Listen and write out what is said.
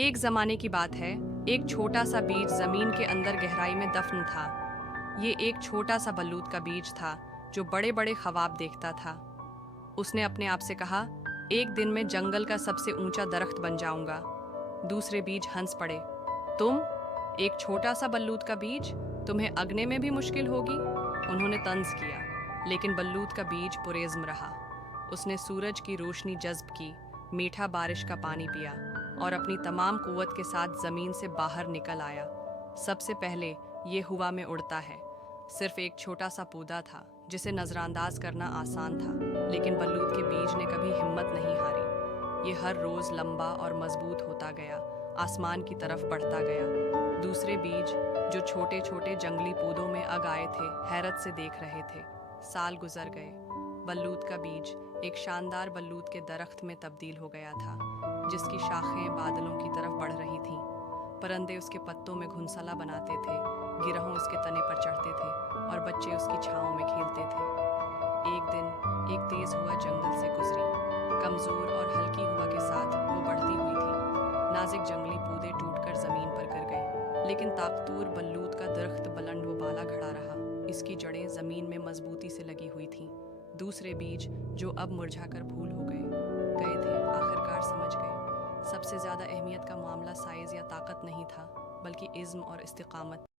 ایک زمانے کی بات ہے، ایک چھوٹا سا بیج زمین کے اندر گہرائی میں دفن تھا۔ یہ ایک چھوٹا سا بلوط کا بیج تھا جو بڑے بڑے خواب دیکھتا تھا۔ اس نے اپنے آپ سے کہا، ایک دن میں جنگل کا سب سے اونچا درخت بن جاؤں گا۔ دوسرے بیج ہنس پڑے، تم ایک چھوٹا سا بلوط کا بیج، تمہیں اگنے میں بھی مشکل ہوگی۔ انہوں نے طنز کیا، لیکن بلوط کا بیج پرعزم رہا۔ اس نے سورج کی روشنی جذب کی، میٹھا بارش کا پانی پیا اور اپنی تمام قوت کے ساتھ زمین سے باہر نکل آیا۔ سب سے پہلے یہ ہوا میں اڑتا ہے۔ صرف ایک چھوٹا سا پودا تھا جسے نظر انداز کرنا آسان تھا، لیکن بلوط کے بیج نے کبھی ہمت نہیں ہاری۔ یہ ہر روز لمبا اور مضبوط ہوتا گیا، آسمان کی طرف بڑھتا گیا۔ دوسرے بیج جو چھوٹے چھوٹے جنگلی پودوں میں اگ آئے تھے، حیرت سے دیکھ رہے تھے۔ سال گزر گئے۔ بلوط کا بیج ایک شاندار بلوط کے درخت میں تبدیل ہو گیا تھا، جس کی شاخیں بادلوں کی طرف بڑھ رہی تھیں۔ پرندے اس کے پتوں میں گھونسلہ بناتے تھے، گرہوں اس کے تنے پر چڑھتے تھے اور بچے اس کی چھاؤں میں کھیلتے تھے۔ ایک دن ایک تیز ہوا جنگل سے گزری، کمزور اور ہلکی ہوا کے ساتھ وہ بڑھتی ہوئی تھی۔ نازک جنگلی پودے ٹوٹ کر زمین پر گر گئے، لیکن طاقتور بلوط کا درخت بلند و بالا کھڑا رہا۔ اس کی جڑیں زمین میں مضبوطی سے لگی ہوئی تھیں۔ دوسرے بیج جو اب مرجھا کر پھول ہو گئے تھے، آخرکار سمجھ گئے، سب سے زیادہ اہمیت کا معاملہ سائز یا طاقت نہیں تھا، بلکہ عزم اور استقامت